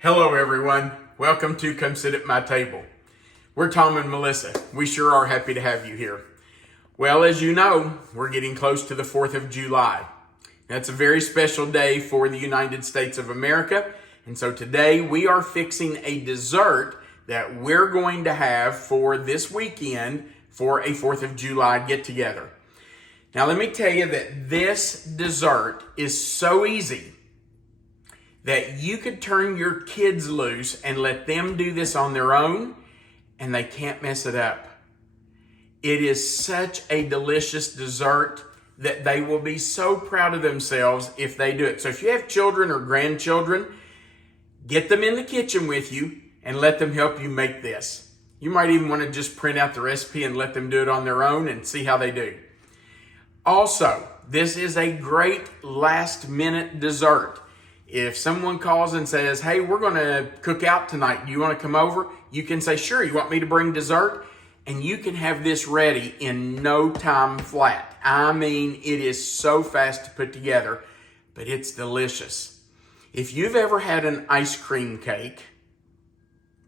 Hello everyone, welcome to Come Sit at My Table. We're Tom and Melissa. We sure are happy to have you here. Well, as you know, we're getting close to the 4th of July. That's a very special day for the United States of America. And so today we are fixing a dessert that we're going to have for this weekend for a 4th of July get together. Now let me tell you that this dessert is so easy that you could turn your kids loose and let them do this on their own and they can't mess it up. It is such a delicious dessert that they will be so proud of themselves if they do it. So if you have children or grandchildren, get them in the kitchen with you and let them help you make this. You might even want to just print out the recipe and let them do it on their own and see how they do. Also, this is a great last-minute dessert. If someone calls and says, hey, we're going to cook out tonight, do you want to come over? You can say, sure, you want me to bring dessert? And you can have this ready in no time flat. I mean, it is so fast to put together, but it's delicious. If you've ever had an ice cream cake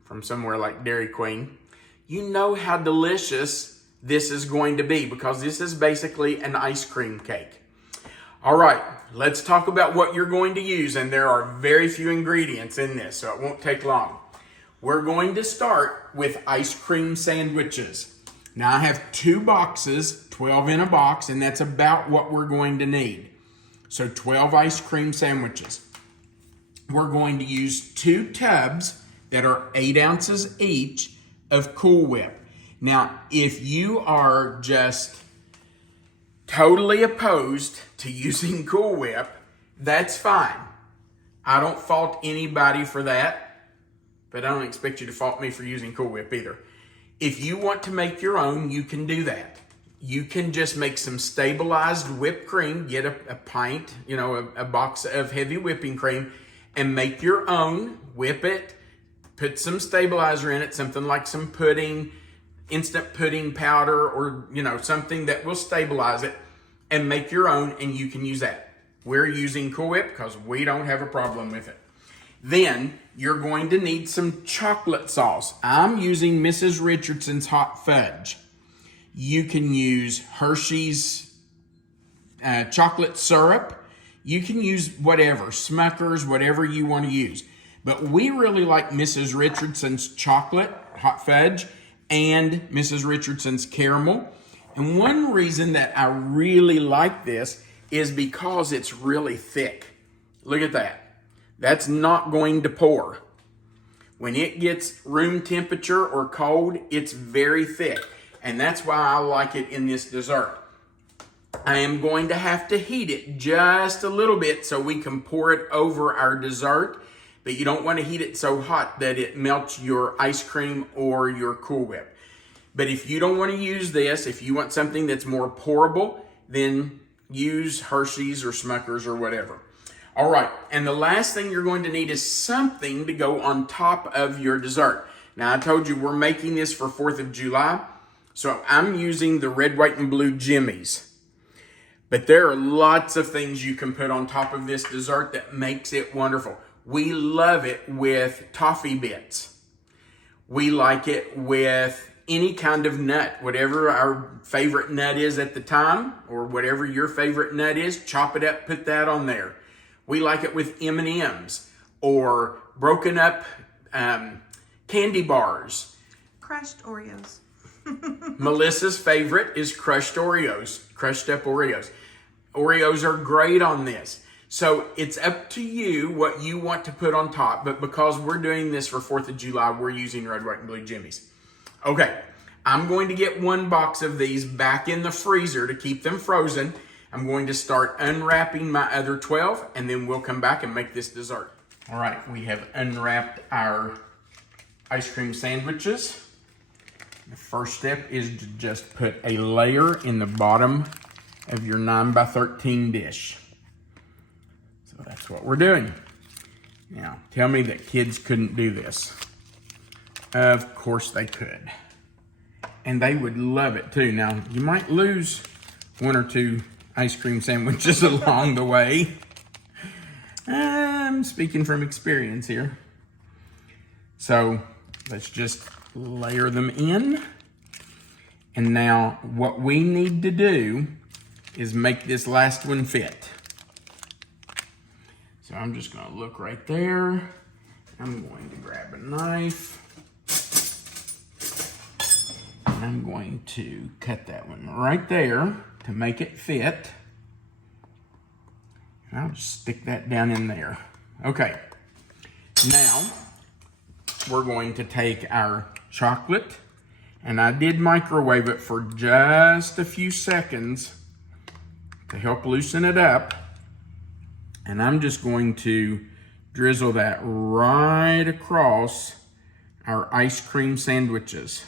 from somewhere like Dairy Queen, you know how delicious this is going to be because this is basically an ice cream cake. All right, let's talk about what you're going to use, and there are very few ingredients in this, so it won't take long. We're going to start with ice cream sandwiches. Now I have 2 boxes, 12 in a box, and that's about what we're going to need. So 12 ice cream sandwiches. We're going to use 2 tubs that are 8 ounces each of Cool Whip. Now, if you are just totally opposed to using Cool Whip, that's fine. I don't fault anybody for that, but I don't expect you to fault me for using Cool Whip either. If you want to make your own, you can do that. You can just make some stabilized whipped cream, get a pint, a box of heavy whipping cream, and make your own, whip it, put some stabilizer in it, something like some pudding, instant pudding powder, or something that will stabilize it, and make your own, and you can use that. We're using Cool Whip because we don't have a problem with it. Then you're going to need some chocolate sauce. I'm using Mrs. Richardson's Hot Fudge. You can use Hershey's chocolate syrup. You can use whatever, Smucker's, whatever you want to use. But we really like Mrs. Richardson's chocolate, Hot Fudge, and Mrs. Richardson's caramel. And one reason that I really like this is because it's really thick. Look at that. That's not going to pour. When it gets room temperature or cold, it's very thick. And that's why I like it in this dessert. I am going to have to heat it just a little bit so we can pour it over our dessert. But you don't want to heat it so hot that it melts your ice cream or your Cool Whip. But if you don't want to use this, if you want something that's more pourable, then use Hershey's or Smucker's or whatever. All right, and the last thing you're going to need is something to go on top of your dessert. Now, I told you we're making this for 4th of July, so I'm using the red, white, and blue jimmies. But there are lots of things you can put on top of this dessert that makes it wonderful. We love it with toffee bits. We like it with any kind of nut, whatever our favorite nut is at the time, or whatever your favorite nut is, chop it up, put that on there. We like it with M&Ms or broken up candy bars. Crushed Oreos. Melissa's favorite is crushed Oreos, crushed up Oreos. Oreos are great on this. So it's up to you what you want to put on top, but because we're doing this for 4th of July, we're using red, white, and blue jimmies. Okay, I'm going to get 1 box of these back in the freezer to keep them frozen. I'm going to start unwrapping my other 12, and then we'll come back and make this dessert. All right, we have unwrapped our ice cream sandwiches. The first step is to just put a layer in the bottom of your 9x13 dish. So that's what we're doing. Now, tell me that kids couldn't do this. Of course they could. And they would love it too. Now, you might lose 1 or 2 ice cream sandwiches along the way. I'm speaking from experience here. So let's just layer them in. And now what we need to do is make this last one fit. So I'm just gonna look right there. I'm going to grab a knife. And I'm going to cut that one right there to make it fit. And I'll just stick that down in there. Okay, now we're going to take our chocolate, and I did microwave it for just a few seconds to help loosen it up. And I'm just going to drizzle that right across our ice cream sandwiches.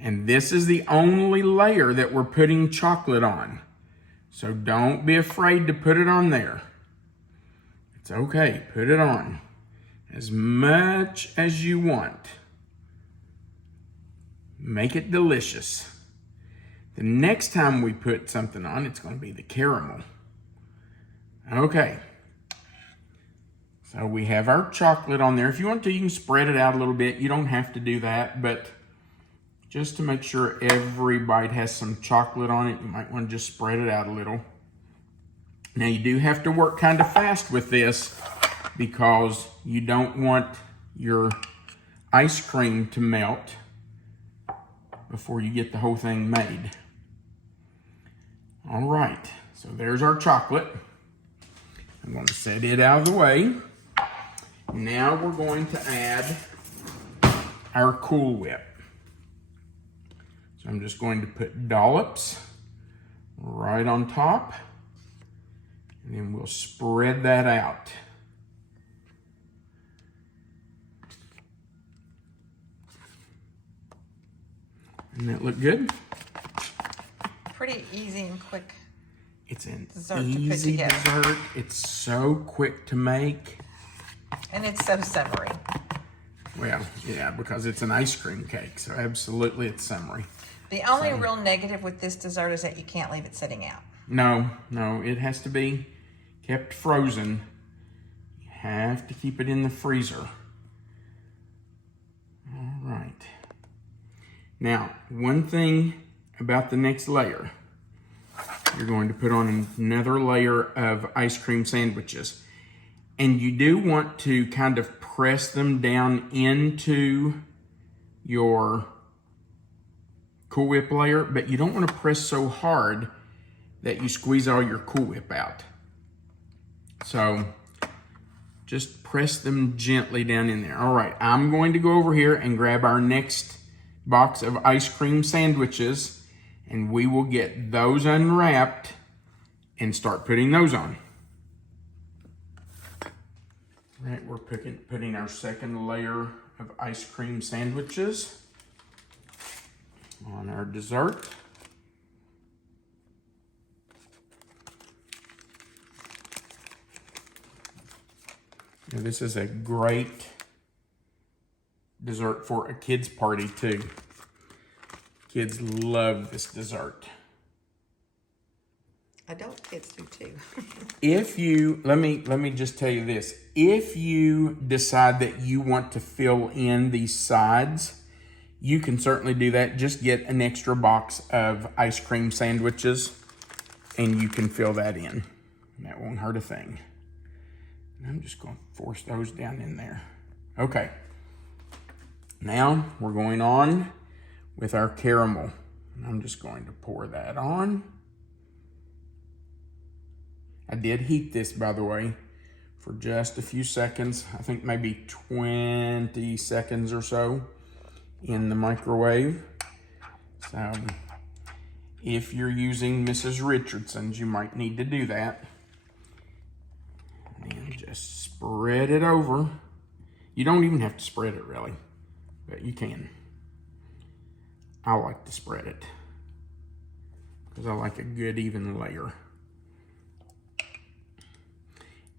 And this is the only layer that we're putting chocolate on. So don't be afraid to put it on there. It's okay, put it on as much as you want. Make it delicious. The next time we put something on, it's going to be the caramel. Okay. So we have our chocolate on there. If you want to, you can spread it out a little bit. You don't have to do that, but just to make sure every bite has some chocolate on it, you might want to just spread it out a little. Now you do have to work kind of fast with this because you don't want your ice cream to melt before you get the whole thing made. All right, so there's our chocolate. I'm going to set it out of the way. Now we're going to add our Cool Whip. So I'm just going to put dollops right on top, and then we'll spread that out. Doesn't that look good? Pretty easy and quick. It's an Dessert easy to put together. dessert. It's so quick to make. And it's so summery. Well, yeah, because it's an ice cream cake, so absolutely it's summery. The only real negative with this dessert is that you can't leave it sitting out. No, it has to be kept frozen. You have to keep it in the freezer. All right. Now, one thing about the next layer. You're going to put on another layer of ice cream sandwiches. And you do want to kind of press them down into your Cool Whip layer, but you don't want to press so hard that you squeeze all your Cool Whip out. So just press them gently down in there. All right, I'm going to go over here and grab our next box of ice cream sandwiches, and we will get those unwrapped and start putting those on. All right, we're putting our second layer of ice cream sandwiches on our dessert. Now, this is a great dessert for a kid's party too. Kids love this dessert. Adult kids do too. If you, let me just tell you this. If you decide that you want to fill in these sides, you can certainly do that. Just get an extra box of ice cream sandwiches and you can fill that in. That won't hurt a thing. And I'm just going to force those down in there. Okay. Now we're going on with our caramel. And I'm just going to pour that on. I did heat this, by the way, for just a few seconds. I think maybe 20 seconds or so in the microwave. So if you're using Mrs. Richardson's, you might need to do that. And just spread it over. You don't even have to spread it really, but you can. I like to spread it because I like a good even layer.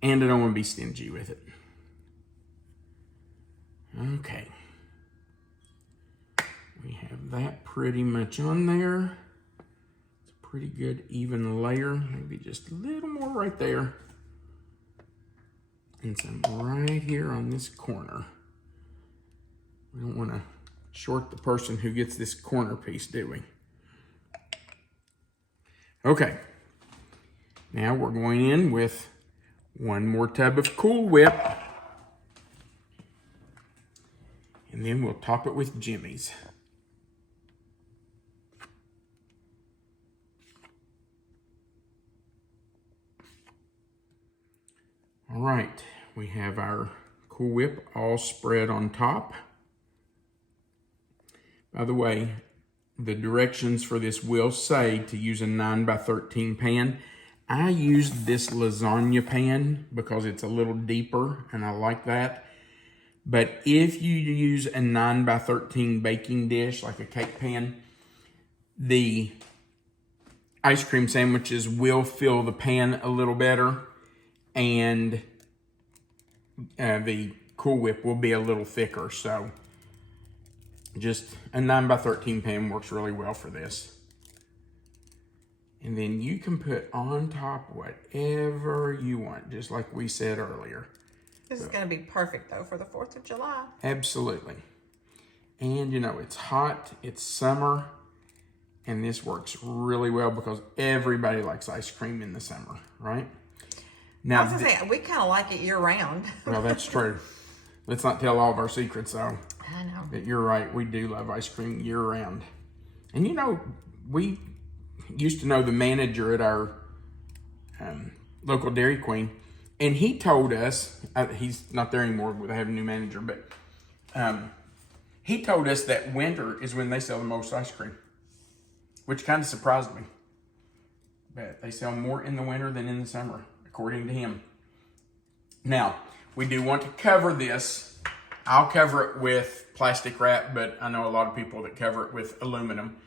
And I don't want to be stingy with it. Okay. We have that pretty much on there. It's a pretty good even layer. Maybe just a little more right there. And some right here on this corner. We don't want to short the person who gets this corner piece, do we? Okay. Now we're going in with one more tub of Cool Whip. And then we'll top it with jimmies. All right, we have our Cool Whip all spread on top. By the way, the directions for this will say to use a 9x13 pan. I used this lasagna pan because it's a little deeper and I like that. But if you use a 9x13 baking dish, like a cake pan, the ice cream sandwiches will fill the pan a little better, and the Cool Whip will be a little thicker. So just a 9x13 pan works really well for this. And then you can put on top whatever you want, just like we said earlier. This is going to be perfect, though, for the 4th of July. Absolutely. And, you know, it's hot, it's summer, and this works really well because everybody likes ice cream in the summer, right? Now, I was going to say, we kind of like it year-round. Well, that's true. Let's not tell all of our secrets, though. I know. But you're right, we do love ice cream year-round. And, you know, we used to know the manager at our local Dairy Queen, and he told us, he's not there anymore, they have a new manager, but he told us that winter is when they sell the most ice cream, which kind of surprised me. But they sell more in the winter than in the summer, according to him. Now, we do want to cover this. I'll cover it with plastic wrap, but I know a lot of people that cover it with aluminum.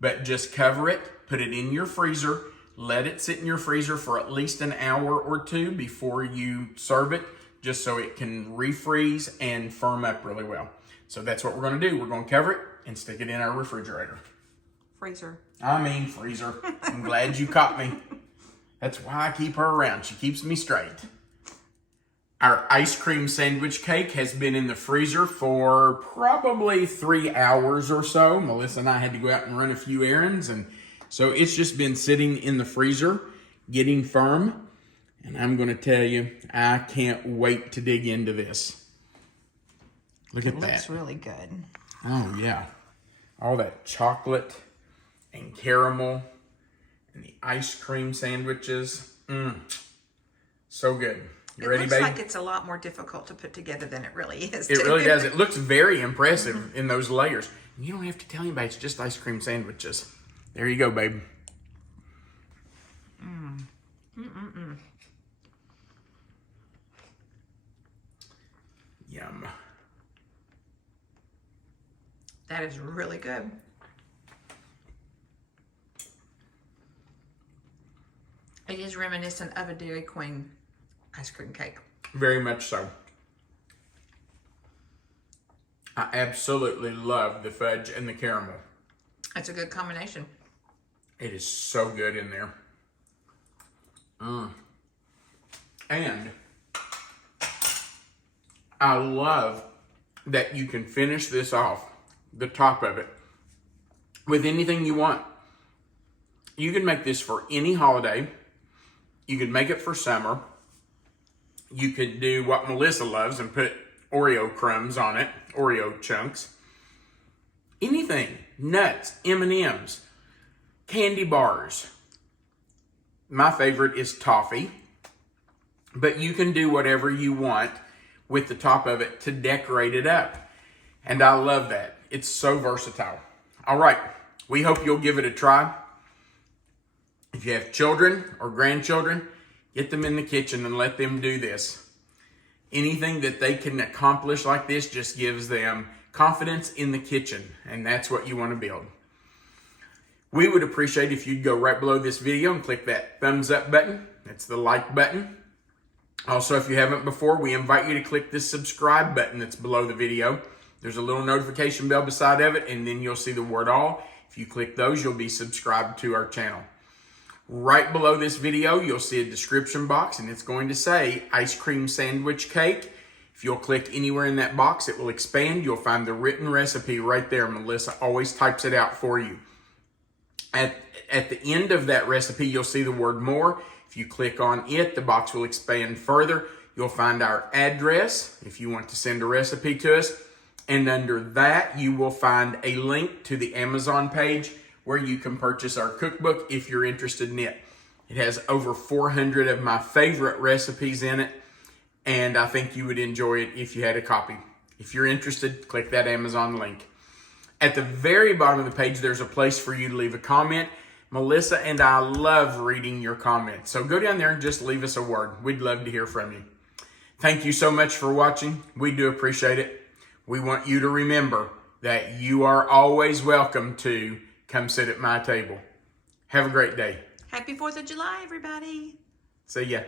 But just cover it, put it in your freezer, let it sit in your freezer for at least an hour or two before you serve it, just so it can refreeze and firm up really well. So that's what we're going to do. We're going to cover it and stick it in our refrigerator. Freezer. I mean freezer. I'm glad you caught me. That's why I keep her around. She keeps me straight. Our ice cream sandwich cake has been in the freezer for probably 3 hours or so. Melissa and I had to go out and run a few errands, and so it's just been sitting in the freezer, getting firm. And I'm going to tell you, I can't wait to dig into this. Look at that. It looks really good. Oh, yeah. All that chocolate and caramel and the ice cream sandwiches. So good. You ready, babe? It looks like it's a lot more difficult to put together than it really is. It really does. It looks very impressive in those layers. You don't have to tell anybody it's just ice cream sandwiches. There you go, babe. Yum. That is really good. It is reminiscent of a Dairy Queen ice cream cake. Very much so. I absolutely love the fudge and the caramel. It's a good combination. It is so good in there. And I love that you can finish this off, the top of it, with anything you want. You can make this for any holiday. You could make it for summer. You could do what Melissa loves and put Oreo crumbs on it, Oreo chunks. Anything, nuts, M&Ms, candy bars. My favorite is toffee, but you can do whatever you want with the top of it to decorate it up. And I love that. It's so versatile. All right, we hope you'll give it a try. If you have children or grandchildren, get them in the kitchen and let them do this. Anything that they can accomplish like this just gives them confidence in the kitchen, and that's what you want to build. We would appreciate if you'd go right below this video and click that thumbs up button. That's the like button. Also, if you haven't before, we invite you to click this subscribe button that's below the video. There's a little notification bell beside of it, and then you'll see the word all. If you click those, you'll be subscribed to our channel. Right below this video, you'll see a description box, and it's going to say ice cream sandwich cake. If you'll click anywhere in that box, it will expand. You'll find the written recipe right there. Melissa always types it out for you. At the end of that recipe, you'll see the word more. If you click on it, the box will expand further. You'll find our address if you want to send a recipe to us. And under that, you will find a link to the Amazon page where you can purchase our cookbook if you're interested in it. It has over 400 of my favorite recipes in it, and I think you would enjoy it if you had a copy. If you're interested, click that Amazon link. At the very bottom of the page, there's a place for you to leave a comment. Melissa and I love reading your comments, so go down there and just leave us a word. We'd love to hear from you. Thank you so much for watching. We do appreciate it. We want you to remember that you are always welcome to come sit at my table. Have a great day. Happy 4th of July, everybody. See ya.